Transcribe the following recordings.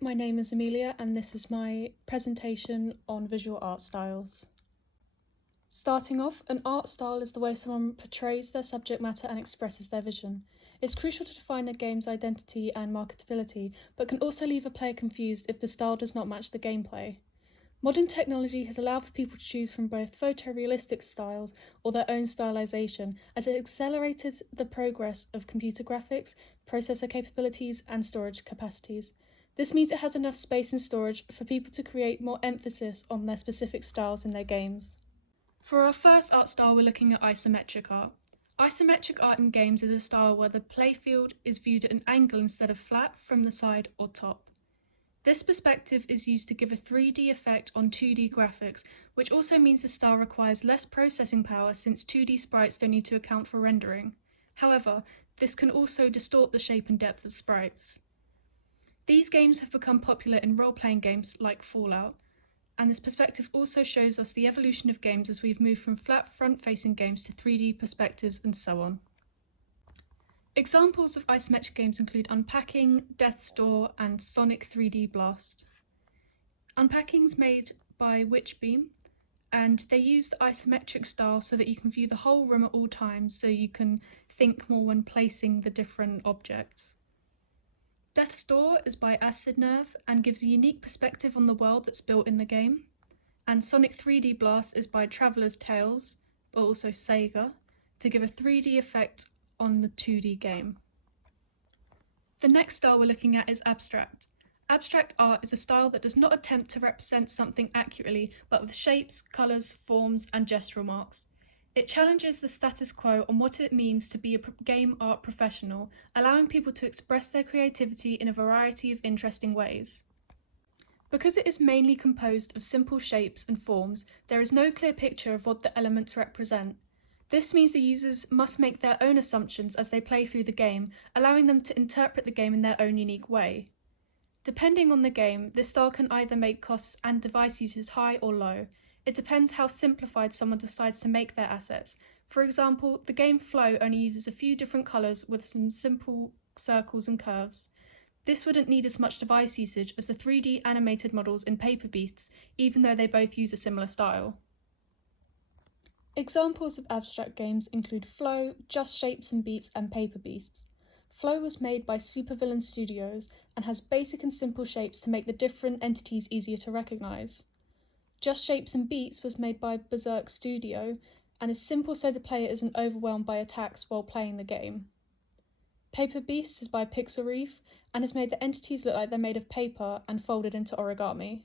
my name is Amelia and this is my presentation on visual art styles. Starting off, an art style is the way someone portrays their subject matter and expresses their vision. It's crucial to define a game's identity and marketability, but can also leave a player confused if the style does not match the gameplay. Modern technology has allowed for people to choose from both photorealistic styles or their own stylization, as it accelerated the progress of computer graphics, processor capabilities, and storage capacities. This means it has enough space and storage for people to create more emphasis on their specific styles in their games. For our first art style, we're looking at isometric art. Isometric art in games is a style where the playfield is viewed at an angle instead of flat from the side or top. This perspective is used to give a 3D effect on 2D graphics, which also means the style requires less processing power since 2D sprites don't need to account for rendering. However, this can also distort the shape and depth of sprites. These games have become popular in role-playing games like Fallout, and this perspective also shows us the evolution of games as we've moved from flat front-facing games to 3D perspectives and so on. Examples of isometric games include Unpacking, Death's Door, and Sonic 3D Blast. Unpacking's made by Witchbeam, and they use the isometric style so that you can view the whole room at all times, so you can think more when placing the different objects. Death's Door is by Acid Nerve and gives a unique perspective on the world that's built in the game. And Sonic 3D Blast is by Traveller's Tales, but also Sega, to give a 3D effect on the 2D game. The next style we're looking at is abstract. Abstract art is a style that does not attempt to represent something accurately, but with shapes, colours, forms, and gestural marks. It challenges the status quo on what it means to be a game art professional, allowing people to express their creativity in a variety of interesting ways. Because it is mainly composed of simple shapes and forms, there is no clear picture of what the elements represent. This means the users must make their own assumptions as they play through the game, allowing them to interpret the game in their own unique way. Depending on the game, this style can either make costs and device usage high or low. It depends how simplified someone decides to make their assets. For example, the game Flow only uses a few different colours with some simple circles and curves. This wouldn't need as much device usage as the 3D animated models in Paper Beasts, even though they both use a similar style. Examples of abstract games include Flow, Just Shapes and Beats, and Paper Beasts. Flow was made by Supervillain Studios and has basic and simple shapes to make the different entities easier to recognise. Just Shapes and Beats was made by Berserk Studio and is simple so the player isn't overwhelmed by attacks while playing the game. Paper Beasts is by Pixel Reef and has made the entities look like they're made of paper and folded into origami.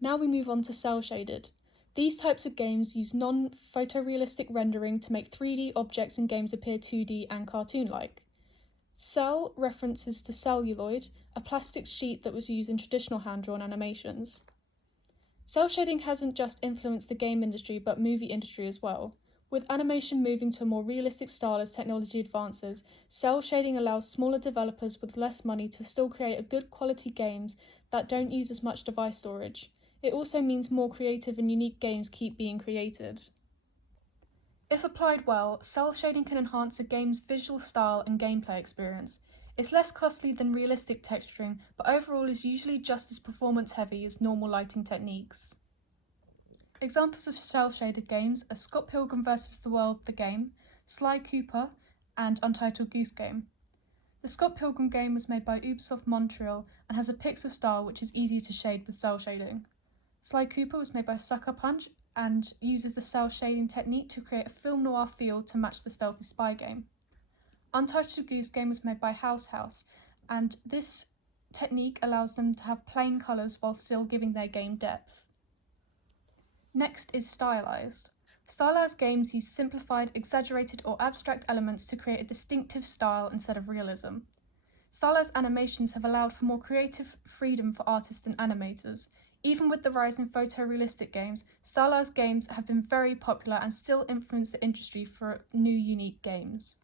Now we move on to cel-shaded. These types of games use non-photorealistic rendering to make 3D objects in games appear 2D and cartoon-like. Cel references to celluloid, a plastic sheet that was used in traditional hand-drawn animations. Cel shading hasn't just influenced the game industry but movie industry as well. With animation moving to a more realistic style as technology advances, cel shading allows smaller developers with less money to still create a good quality games that don't use as much device storage. It also means more creative and unique games keep being created. If applied well, cel shading can enhance a game's visual style and gameplay experience. It's less costly than realistic texturing, but overall is usually just as performance-heavy as normal lighting techniques. Examples of cel-shaded games are Scott Pilgrim vs. the World the Game, Sly Cooper, and Untitled Goose Game. The Scott Pilgrim game was made by Ubisoft Montreal and has a pixel style which is easy to shade with cel shading. Sly Cooper was made by Sucker Punch and uses the cel shading technique to create a film noir feel to match the stealthy spy game. Untitled Goose Game was made by House, and this technique allows them to have plain colours while still giving their game depth. Next is stylized. Stylized games use simplified, exaggerated or abstract elements to create a distinctive style instead of realism. Stylized animations have allowed for more creative freedom for artists and animators. Even with the rise in photorealistic games, stylized games have been very popular and still influence the industry for new unique games.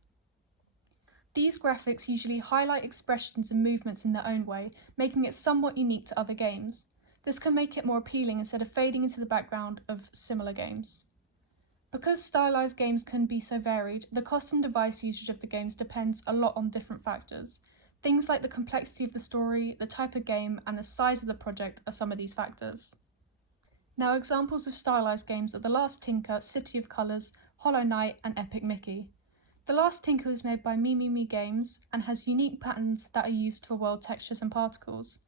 These graphics usually highlight expressions and movements in their own way, making it somewhat unique to other games. This can make it more appealing instead of fading into the background of similar games. Because stylized games can be so varied, the cost and device usage of the games depends a lot on different factors. Things like the complexity of the story, the type of game, and the size of the project are some of these factors. Now, examples of stylized games are The Last Tinker, City of Colours, Hollow Knight, and Epic Mickey. The Last Tinker was made by Mimimi Games and has unique patterns that are used for world textures and particles.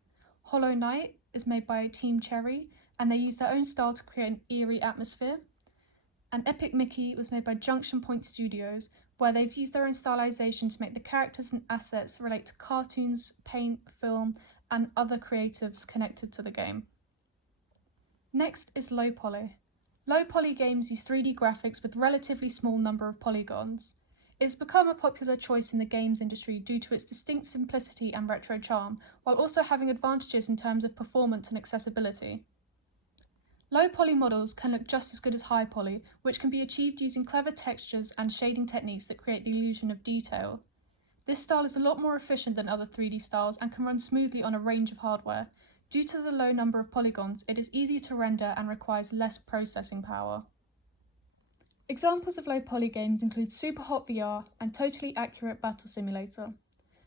Hollow Knight is made by Team Cherry, and they use their own style to create an eerie atmosphere. And Epic Mickey was made by Junction Point Studios, where they've used their own stylization to make the characters and assets relate to cartoons, paint, film, and other creatives connected to the game. Next is low poly. Low poly games use 3D graphics with relatively small number of polygons. It has become a popular choice in the games industry due to its distinct simplicity and retro charm, while also having advantages in terms of performance and accessibility. Low poly models can look just as good as high poly, which can be achieved using clever textures and shading techniques that create the illusion of detail. This style is a lot more efficient than other 3D styles and can run smoothly on a range of hardware. Due to the low number of polygons, it is easier to render and requires less processing power. Examples of low poly games include Superhot VR and Totally Accurate Battle Simulator.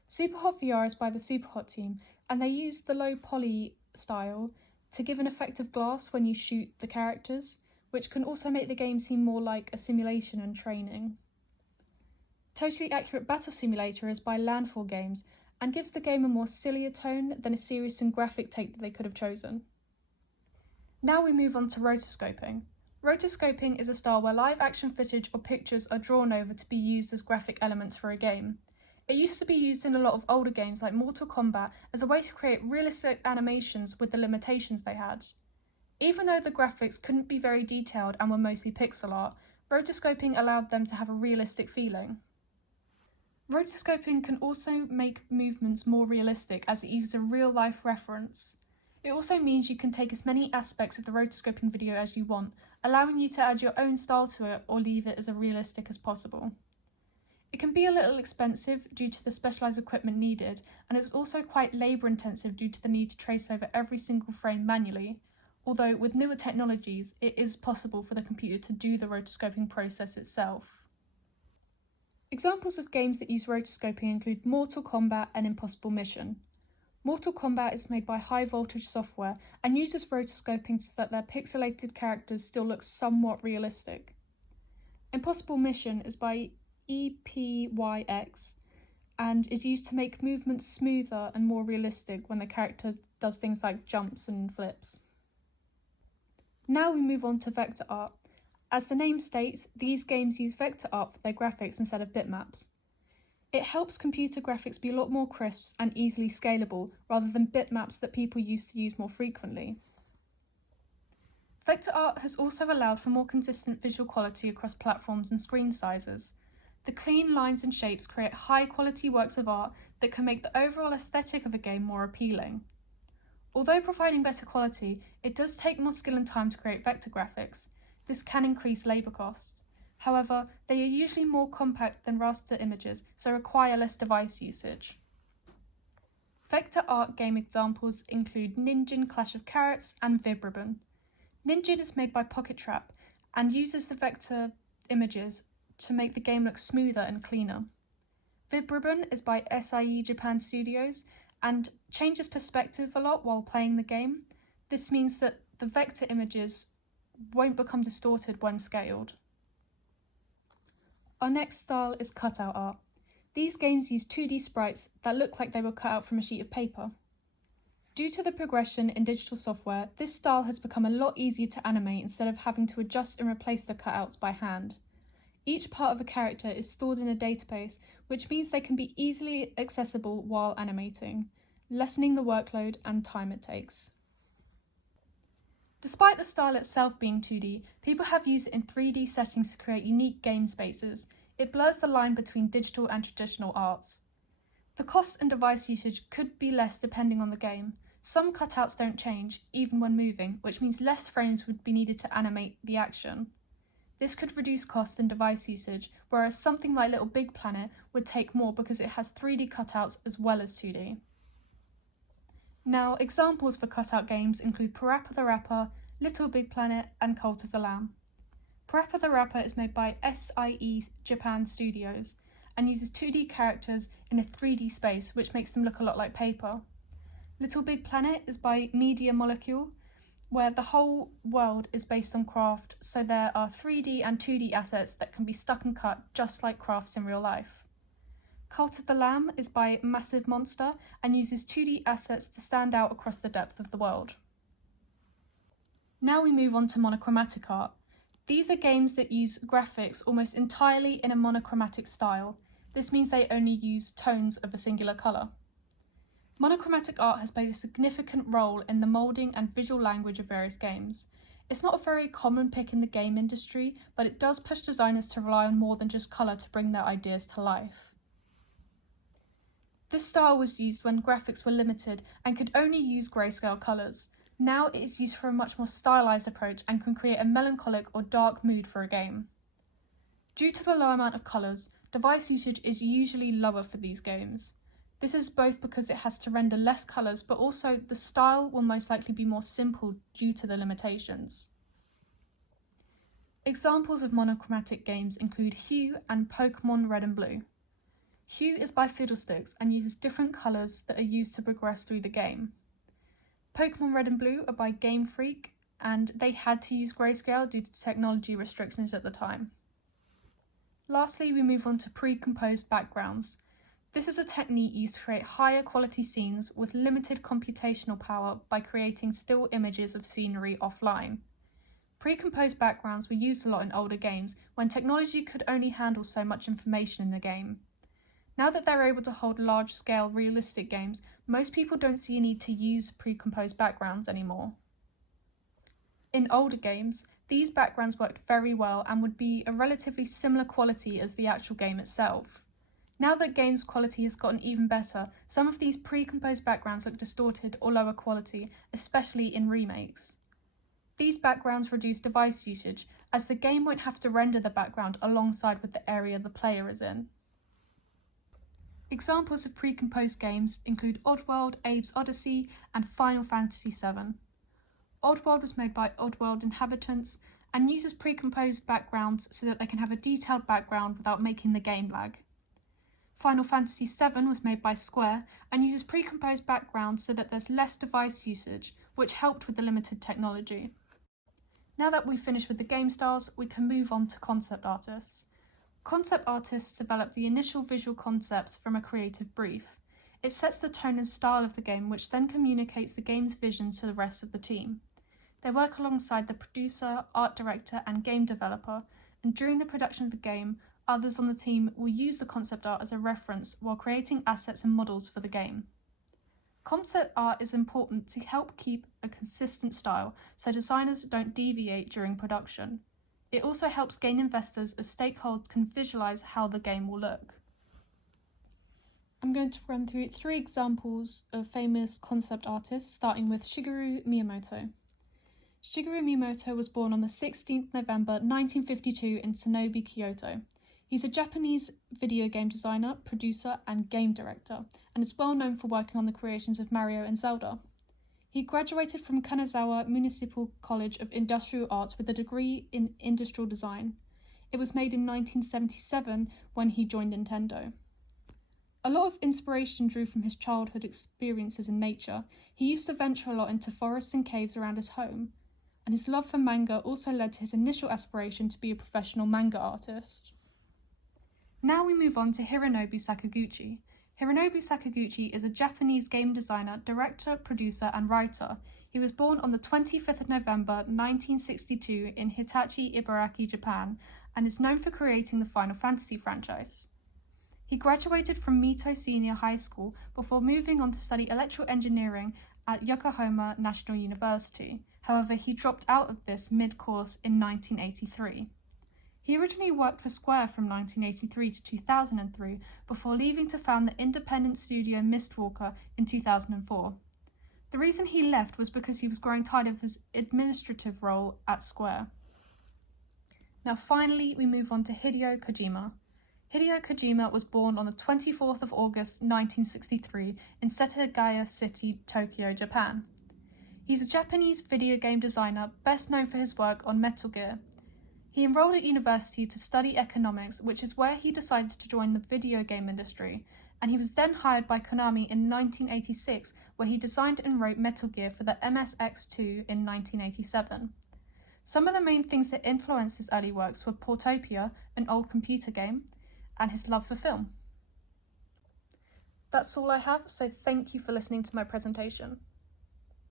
Superhot VR is by the Superhot team, and they use the low poly style to give an effect of glass when you shoot the characters, which can also make the game seem more like a simulation and training. Totally Accurate Battle Simulator is by Landfall Games and gives the game a more sillier tone than a serious and graphic take that they could have chosen. Now we move on to rotoscoping. Rotoscoping is a style where live action footage or pictures are drawn over to be used as graphic elements for a game. It used to be used in a lot of older games like Mortal Kombat as a way to create realistic animations with the limitations they had. Even though the graphics couldn't be very detailed and were mostly pixel art, rotoscoping allowed them to have a realistic feeling. Rotoscoping can also make movements more realistic as it uses a real-life reference. It also means you can take as many aspects of the rotoscoping video as you want, allowing you to add your own style to it or leave it as realistic as possible. It can be a little expensive due to the specialised equipment needed, and it's also quite labour-intensive due to the need to trace over every single frame manually, although with newer technologies it is possible for the computer to do the rotoscoping process itself. Examples of games that use rotoscoping include Mortal Kombat and Impossible Mission. Mortal Kombat is made by High Voltage Software and uses rotoscoping so that their pixelated characters still look somewhat realistic. Impossible Mission is by EPYX and is used to make movements smoother and more realistic when the character does things like jumps and flips. Now we move on to vector art. As the name states, these games use vector art for their graphics instead of bitmaps. It helps computer graphics be a lot more crisp and easily scalable rather than bitmaps that people used to use more frequently. Vector art has also allowed for more consistent visual quality across platforms and screen sizes. The clean lines and shapes create high-quality works of art that can make the overall aesthetic of a game more appealing. Although providing better quality, it does take more skill and time to create vector graphics. This can increase labour costs. However, they are usually more compact than raster images, so require less device usage. Vector art game examples include Ninjin Clash of Carrots and Vibribbon. Ninjin is made by Pocket Trap and uses the vector images to make the game look smoother and cleaner. Vibribbon is by SIE Japan Studios and changes perspective a lot while playing the game. This means that the vector images won't become distorted when scaled. Our next style is cutout art. These games use 2D sprites that look like they were cut out from a sheet of paper. Due to the progression in digital software, this style has become a lot easier to animate instead of having to adjust and replace the cutouts by hand. Each part of a character is stored in a database, which means they can be easily accessible while animating, lessening the workload and time it takes. Despite the style itself being 2D, people have used it in 3D settings to create unique game spaces. It blurs the line between digital and traditional arts. The cost and device usage could be less depending on the game. Some cutouts don't change, even when moving, which means less frames would be needed to animate the action. This could reduce cost and device usage, whereas something like Little Big Planet would take more because it has 3D cutouts as well as 2D. Now, examples for cutout games include Parappa the Rapper, Little Big Planet, and Cult of the Lamb. Parappa the Rapper is made by SIE Japan Studios and uses 2D characters in a 3D space, which makes them look a lot like paper. Little Big Planet is by Media Molecule, where the whole world is based on craft, so there are 3D and 2D assets that can be stuck and cut just like crafts in real life. Cult of the Lamb is by Massive Monster and uses 2D assets to stand out across the depth of the world. Now we move on to monochromatic art. These are games that use graphics almost entirely in a monochromatic style. This means they only use tones of a singular colour. Monochromatic art has played a significant role in the moulding and visual language of various games. It's not a very common pick in the game industry, but it does push designers to rely on more than just colour to bring their ideas to life. This style was used when graphics were limited and could only use grayscale colours. Now it is used for a much more stylised approach and can create a melancholic or dark mood for a game. Due to the low amount of colours, device usage is usually lower for these games. This is both because it has to render less colours, but also the style will most likely be more simple due to the limitations. Examples of monochromatic games include Hue and Pokemon Red and Blue. Hue is by Fiddlesticks and uses different colours that are used to progress through the game. Pokemon Red and Blue are by Game Freak, and they had to use grayscale due to technology restrictions at the time. Lastly, we move on to pre-composed backgrounds. This is a technique used to create higher quality scenes with limited computational power by creating still images of scenery offline. Pre-composed backgrounds were used a lot in older games when technology could only handle so much information in the game. Now that they're able to hold large-scale realistic games, most people don't see a need to use pre-composed backgrounds anymore. In older games, these backgrounds worked very well and would be a relatively similar quality as the actual game itself. Now that games quality has gotten even better, some of these pre-composed backgrounds look distorted or lower quality, especially in remakes. These backgrounds reduce device usage, as the game won't have to render the background alongside with the area the player is in. Examples of pre-composed games include Oddworld, Abe's Odyssey, and Final Fantasy VII. Oddworld was made by Oddworld inhabitants and uses pre-composed backgrounds so that they can have a detailed background without making the game lag. Final Fantasy VII was made by Square and uses pre-composed backgrounds so that there's less device usage, which helped with the limited technology. Now that we've finished with the game styles, we can move on to concept artists. Concept artists develop the initial visual concepts from a creative brief. It sets the tone and style of the game, which then communicates the game's vision to the rest of the team. They work alongside the producer, art director, and game developer, and during the production of the game, others on the team will use the concept art as a reference while creating assets and models for the game. Concept art is important to help keep a consistent style so designers don't deviate during production. It also helps gain investors as stakeholders can visualize how the game will look. I'm going to run through 3 examples of famous concept artists, starting with Shigeru Miyamoto. Shigeru Miyamoto was born on the 16th November 1952 in Sonobe, Kyoto. He's a Japanese video game designer, producer, and game director, and is well known for working on the creations of Mario and Zelda. He graduated from Kanazawa Municipal College of Industrial Arts with a degree in industrial design. It was made in 1977 when he joined Nintendo. A lot of inspiration drew from his childhood experiences in nature. He used to venture a lot into forests and caves around his home, and his love for manga also led to his initial aspiration to be a professional manga artist. Now we move on to Hironobu Sakaguchi. Hironobu Sakaguchi is a Japanese game designer, director, producer, and writer. He was born on the 25th of November 1962 in Hitachi, Ibaraki, Japan, and is known for creating the Final Fantasy franchise. He graduated from Mito Senior High School before moving on to study electrical engineering at Yokohama National University. However, he dropped out of this mid-course in 1983. He originally worked for Square from 1983 to 2003 before leaving to found the independent studio Mistwalker in 2004. The reason he left was because he was growing tired of his administrative role at Square. Now finally, we move on to Hideo Kojima. Hideo Kojima was born on the 24th of August 1963 in Setagaya City, Tokyo, Japan. He's a Japanese video game designer best known for his work on Metal Gear. He enrolled at university to study economics, which is where he decided to join the video game industry, and he was then hired by Konami in 1986, where he designed and wrote Metal Gear for the MSX2 in 1987. Some of the main things that influenced his early works were Portopia, an old computer game, and his love for film. That's all I have, so thank you for listening to my presentation.